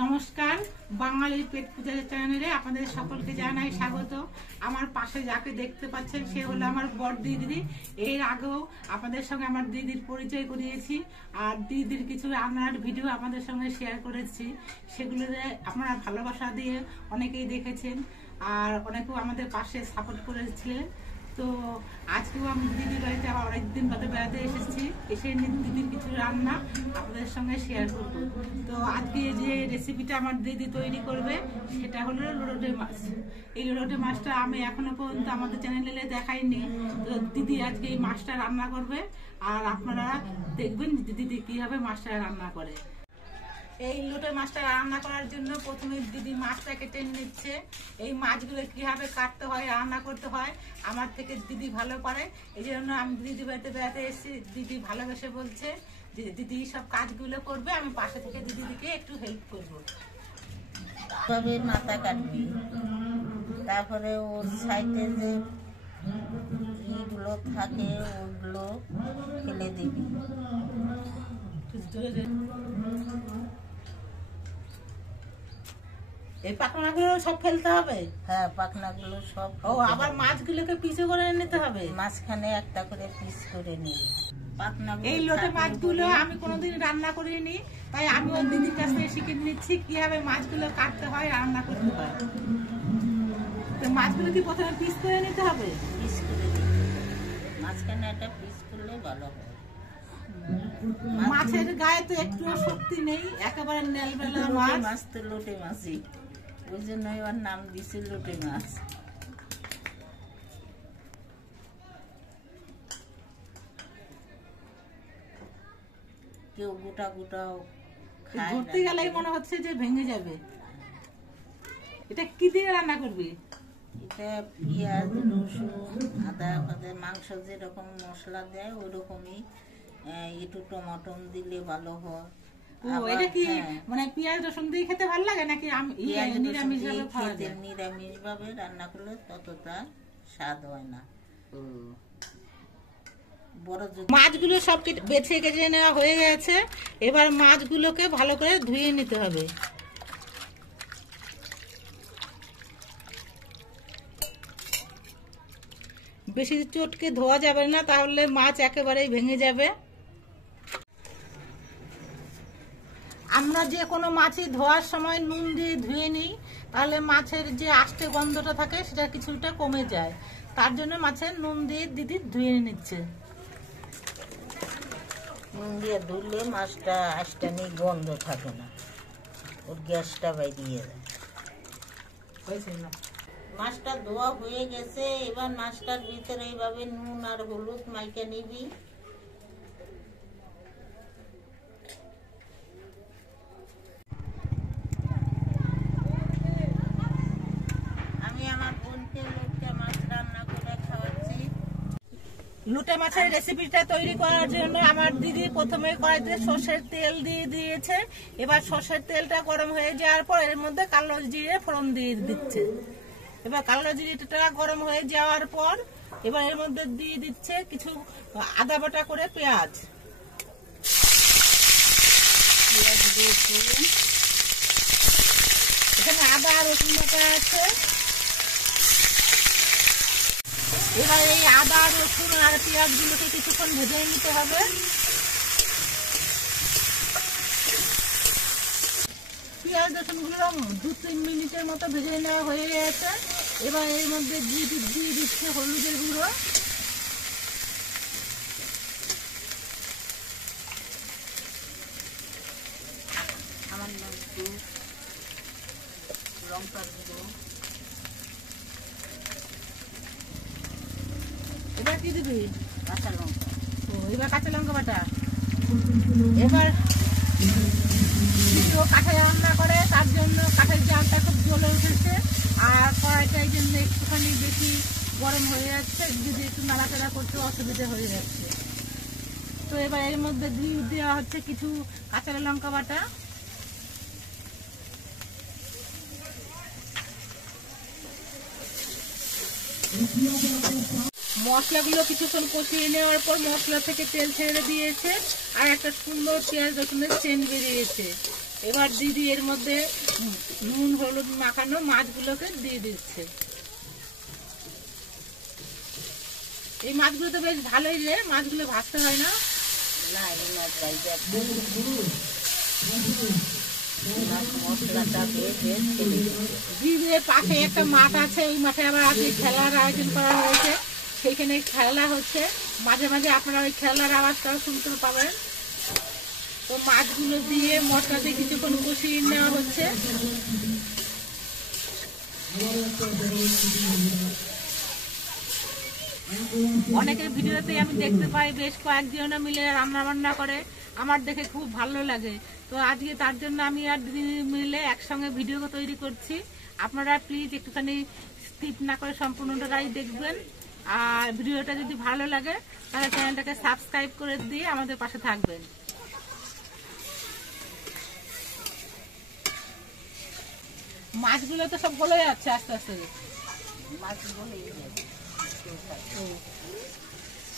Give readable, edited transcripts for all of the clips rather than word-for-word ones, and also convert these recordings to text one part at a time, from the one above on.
নমস্কার, বাঙালির পেট পূজার চ্যানেলে আপনাদের সকলকে জানাই স্বাগত। আমার পাশে যাকে দেখতে পাচ্ছেন সে হলো আমার বড় দিদি। এর আগেও আপনাদের সঙ্গে আমার দিদির পরিচয় করিয়েছি আর দিদির কিছু রান্নার ভিডিও আপনাদের সঙ্গে শেয়ার করেছি। সেগুলোতে আপনারা ভালোবাসা দিয়ে অনেকেই দেখেছেন আর অনেকেও আমাদের পাশে সাপোর্ট করেছিলেন। তো আজকেও আমি দিদির বাড়িতে আবার অনেকদিন বাদে বেড়াতে এসেছি, এসে দিদির কিছু রান্না আপনাদের সঙ্গে শেয়ার করব। তো আজকে যে রেসিপিটা আমার দিদি তৈরি করবে সেটা হলো লোটে মাছ। এই লোটে মাছটা আমি এখনো পর্যন্ত আমাদের চ্যানেলে দেখাইনি। তো দিদি আজকে এই মাছটা রান্না করবে আর আপনারা দেখবেন দিদি কিভাবে মাছটা রান্না করে। এই লোটে মাছটা রান্না করার জন্য প্রথমে দিদি মাছটা কেটে নিচ্ছে। এই মাছগুলো কিভাবে কাটতে হয় রান্না করতে হয় আমার থেকে দিদি ভালো পারে, এই জন্য আমি দিদি বাড়িতে বেড়াতে এসেছি। দিদি ভালোবেসে বলছে যে দিদি সব কাজগুলো করবে, আমি পাশে থেকে দিদিকে একটু হেল্প করবো। তবে মাথা কাটবি, তারপরে ওর সাইডে যে ইগুলো থাকে ওগুলো ফেলে দিবি। এই পাখনাগুলো সব ফেলতে হবে? হ্যাঁ, পাখনাগুলো সব। ও, আবার মাছগুলোকে পিছু করে নিতে হবে? মাঝখানে একটা করে পিস করে নিবি। এই লোটে মাছগুলো আমি কোনোদিন রান্না করিনি, তাই আমি ওর দিদির কাছ থেকে শিখে নিচ্ছি কিভাবে মাছগুলো কাটতে হয় রান্না করতে হয়। তো মাছগুলো কি প্রথমে পিস করে নিতে হবে? পিস করে দিবি, মাঝখানে একটা পিস করলে ভালো হয়। মাছের গায়ে তো একটু শক্তি নেই, একেবারে নেলবেলা মাছ তো লোটে মাছই, ওই জন্যই ওর নাম দিছে লোটে মাছ। কেউ গোটা গোটাও খায়, ধরতে গেলেই মনে হচ্ছে যে ভেঙে যাবে। এটা কি দিয়ে রান্না করবি? এটা পেঁয়াজ, রসুন, আদা ফাদা, মাংস যেরকম মশলা দেয় ওরকমই, একটু টমাটো দিলে ভালো হয়। এটা কি মানে পেঁয়াজ রসুন দিয়ে খেতে ভালো লাগে নাকি নিরামিষ ভাবে রান্না করলে ততটা স্বাদ হয় না। মাছগুলো সব বেছে কেটে নেওয়া হয়ে গেছে, এবার মাছগুলোকে ভালো করে ধুয়ে নিতে হবে। বেশি চটকে ধোয়া যাবে না, তাহলে মাছ একেবারেই ভেঙে যাবে। আমরা যে কোনো মাছই ধোয়ার সময় নুন দিয়ে ধুয়ে নিই, তাহলে মাছের যে আষ্টে গন্ধটা থাকে সেটা কিছুটা কমে যায়। তার জন্য মাছের নুন দিয়ে দিদি ধুয়ে নিচ্ছে। নুন দিয়ে ধুলে মাছটা আষ্টে নেই, গন্ধ থাকে না, ওর গ্যাসটা বাইরিয়ে যায়। মাছটা ধোয়া হয়ে গেছে, এবার মাছটার ভিতরে এইভাবে নুন আর হলুদ মাইকে নিবি। আমি আমার বোনকে লোটে মাছ রান্না করে খাওয়াচ্ছি। লোটে মাছের রেসিপিটা তৈরি করার জন্য আমার দিদি প্রথমে কড়াইতে সর্ষের তেল দিয়ে দিয়েছে। এবার সর্ষের তেলটা গরম হয়ে যাওয়ার পর এর মধ্যে কালো জিরে ফোড়ন দিয়ে দিচ্ছে। এবার কালো জিরেটা গরম হয়ে যাওয়ার পর এবার এর মধ্যে দিয়ে দিচ্ছে কিছু আদা বাটা করে পেঁয়াজ। এখানে আদা আর রসুন বাটা আছে। এবার এই আদা রসুন আর পেঁয়াজ গুলোকে কিছুক্ষণ ভেজে নিতে হবে। পেঁয়াজ রসুন গুলো 2-3 মিনিটের মতো ভেজে নেওয়া হয়ে গেছে। এবার এর মধ্যে দিয়ে দিচ্ছে হলুদের গুঁড়ো, সামান্য একটু লঙ্কার গুঁড়ো। এবার কি দিবি? কাঁচা লঙ্কা। এবার কাঁচা লঙ্কা বাটা। এবার কাঠে রান্না করে তার জন্য কাঠের জালটা খুব জ্বলে উঠেছে আর কড়াইটা এই জন্য একটুখানি বেশি গরম হয়ে যাচ্ছে, যদি একটু নাড়াচাড়া করতে অসুবিধা হয়ে যাচ্ছে। তো এবার এর মধ্যে দিয়ে দেওয়া হচ্ছে কিছু কাঁচা লঙ্কা বাটা। মশলাগুলো কিছুক্ষণ কষিয়ে নেওয়ার পর মশলা থেকে তেল ছেড়ে দিয়েছে আর একটা সুন্দর পেঁয়াজ রসুনের সেন্ট বেরিয়েছে। এবার দিদি এর মধ্যে নুন হলুদ মাখানো মাছগুলোকে দিয়ে দিচ্ছে। এই মাছগুলো তো বেশ ভালোই রে, মাছগুলো ভাজতে হয় না। না এই মাছ ভাজতে একদম মশলাটা ভেজে ছেড়ে দিচ্ছে। দিদির পাশে একটা মাঠ আছে, ওই মাঠে আবার আজকে খেলার আয়োজন করা হয়েছে, সেইখানে খেলা হচ্ছে। মাঝে মাঝে আপনারা ওই খেলার আওয়াজটাও শুনতে পাবেন। তো মাছগুলো দিয়ে মশলা দিয়ে কিছুক্ষণ কষিয়ে নেওয়া হচ্ছে। অনেকের ভিডিওতে আমি দেখতে পাই বেশ কয়েকজন মিলে রান্না বান্না করে, আমার দেখে খুব ভালো লাগে। তো আজকে তার জন্য আমি আর দিদি মিলে একসঙ্গে ভিডিও তৈরি করছি। আপনারা প্লিজ একটুখানি স্কিপ না করে সম্পূর্ণটাই দেখবেন। আর ভিডিওটা যদি ভালো লাগে তাহলে চ্যানেলটাকে সাবস্ক্রাইব করে দিয়ে আমাদের পাশে থাকবেন। মাছগুলো তো সব গলে যাচ্ছে আস্তে আস্তে।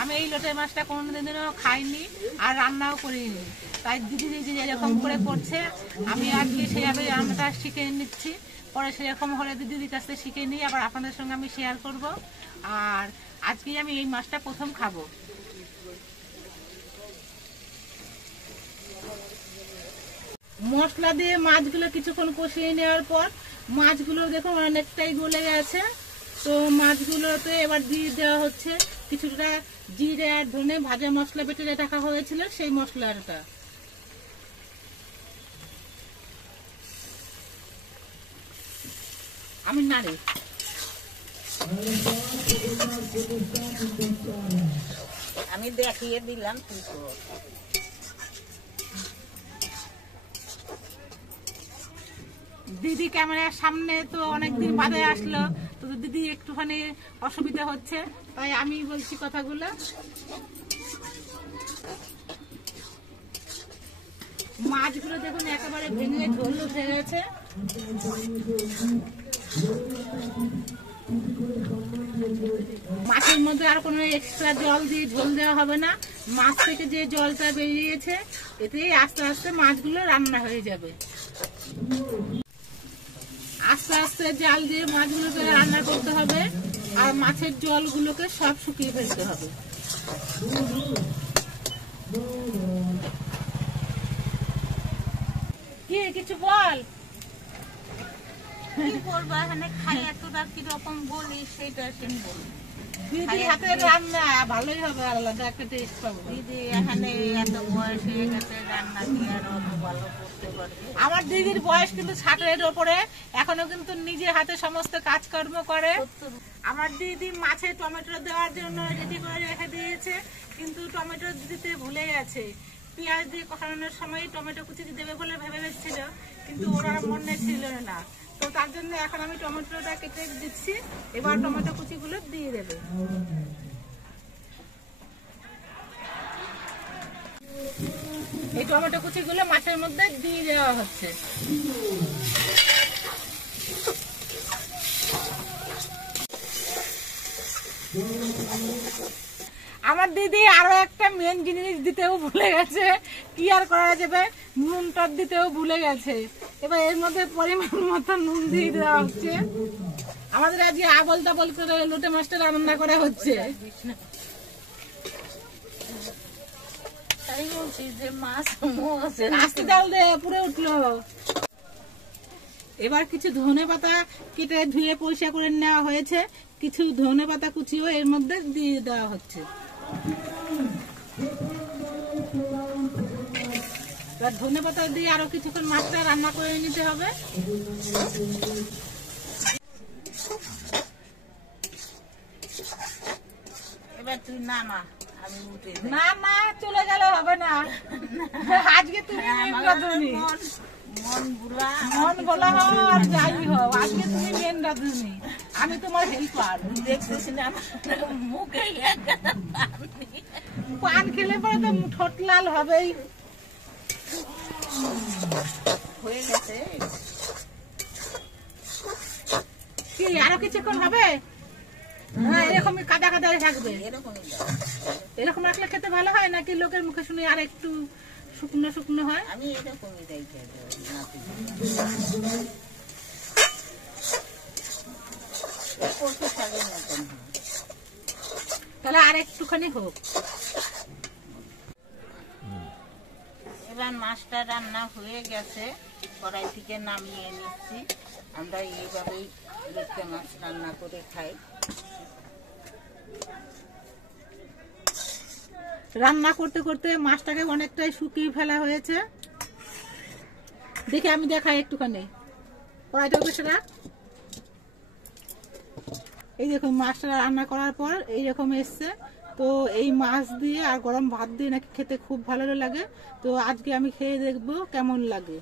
আমি এই লোটের মাছটা কোনোদিনও খাইনি আর রান্নাও করিনি, তাই দিদি দিদি যেরকম করে করছে আমি আজকে সেভাবে রান্নাটা শিখে নিচ্ছি। পরে সেরকম হলে দিদির কাছ থেকে শিখে নিই, আবার আপনাদের সঙ্গে আমি শেয়ার করব। আর আজকে আমি এই মাছটা প্রথম খাবো। মশলা দিয়ে মাছগুলো কিছুক্ষণ কষিয়ে নেওয়ার পর মাছগুলো দেখুন অনেকটাই গলে গেছে। তো মাছগুলোতে এবার দিয়ে দেওয়া হচ্ছে কিছুটা জিরে আর ধনে ভাজা মশলা বেটে রাখা হয়েছিল সেই মশলাটা। আমি নাড়ি আমি দেখিয়ে দিলাম কি করব। দিদি ক্যামেরার সামনে তো অনেকদিন বাদে আসলো, তো দিদি একটুখানি অসুবিধা হচ্ছে, তাই আমি বলছি কথাগুলো। মাছগুলো দেখুন একেবারে ভেঙে ঝোল উঠে গেছে। মাছের মধ্যে আর কোনো এক্সট্রা জল দিয়ে ঝোল দেওয়া হবে না। মাছ থেকে যে জলটা বেরিয়েছে এতেই আস্তে আস্তে মাছগুলো রান্না হয়ে যাবে। আস্তে আস্তে জাল দিয়ে মাছগুলোকে রান্না করতে হবে আর মাছের জলগুলোকে সব শুকিয়ে ফেলতে হবে। কি কিছু বল? কি করবো এখানে খাই এতটা কিরকম বলি সেটা সেটা বলি। দিদির হাতের রান্না ভালোই হবে, আলাদা একটা টেস্ট পাবো। দিদি এখানে এত বয়স হয়ে গেছে, রান্না কি আর অত ভালো করতে পারবে? আমার দিদির বয়স কিন্তু 60-এর ওপরে, এখনো কিন্তু নিজে হাতে সমস্ত কাজকর্ম করে। আমার দিদি মাছে টমেটো দেওয়ার জন্য রেডি করে রেখে দিয়েছে, কিন্তু টমেটো দিতে ভুলে গেছে। পেঁয়াজ দিয়ে কষানোর সময় টমেটো কুচি দেবে বলে ভেবে রেখেছিল, কিন্তু ওরা মনে ছিল না। তো তার জন্য এখন আমি টমেটোটা কেটে দিচ্ছি, এবার টমেটো কুচিগুলো দিয়ে দেবে। এই টমেটো কুচিগুলো মাছের মধ্যে দিয়ে দেওয়া হচ্ছে। আমার দিদি আরো একটা মেন জিনিস দিতেও ভুলে গেছে, কি আর করা যাবে, নুনটা দিতেও ভুলে গেছে। এবার এর মধ্যে পরিমাণ মতো নুন দিয়ে দেওয়া হচ্ছে। আমাদের আজকে আবল তাবল করে লোটে মাছটা রান্না করা হচ্ছে। তাই বলছি যে মাছ আস্তে ডাল দে, পুড়ে উঠলো। এবার কিছু ধনে পাতা কেটে ধুয়ে পরিষ্কার করে নেওয়া হয়েছে, কিছু ধনে পাতা কুচিও এর মধ্যে দিয়ে দেওয়া হচ্ছে। ধনে পাতা দিয়ে আরো কিছুক্ষণ মাছটা রান্না করে নিতে হবে। এবার তুই নামা, আমি উঠে যাই। না না চলে গেলে হবে না, আজকে তুমি রাঁধুনি। মন বলা আর যাই হোক, আজকে তুমি মেন রাঁধুনি, আমি তোমার হেল্পার। দেখছিস না মুখে পান খেলে পরে তো ঠোঁট লাল হবেই। হয়ে গেছে। কি আরো কিছুক্ষণ হবে? হ্যাঁ এরকমই কাদা কাদা থাকবে। এরকমই এরকম রাখলে খেতে ভালো হয় নাকি লোকের মুখে শুনে আর একটু শুকনো শুকনো হয়? আমি এরকমই রেখে দেবো, নাতি কচু শাকের মতন হয়। তাহলে আর একটুখানি হোক। এবার মাছটা রান্না হয়ে গেছে, কড়াই থেকে নামিয়ে নিচ্ছি। আমরা এইভাবেই ভেটকি মাছ রান্না করে খাই। রান্না করতে করতে মাছটাকে অনেকটাই শুকিয়ে ফেলা হয়েছে। দেখে আমি দেখাই একটুখানি, কড়াইটা বসে রাখ। এই দেখুন মাছটা রান্না করার পর এইরকম এসছে। তো এই মাছ দিয়ে আর গরম ভাত দিয়ে নাকি খেতে খুব ভালো লাগে। তো আজকে আমি খেয়ে দেখবো কেমন লাগে।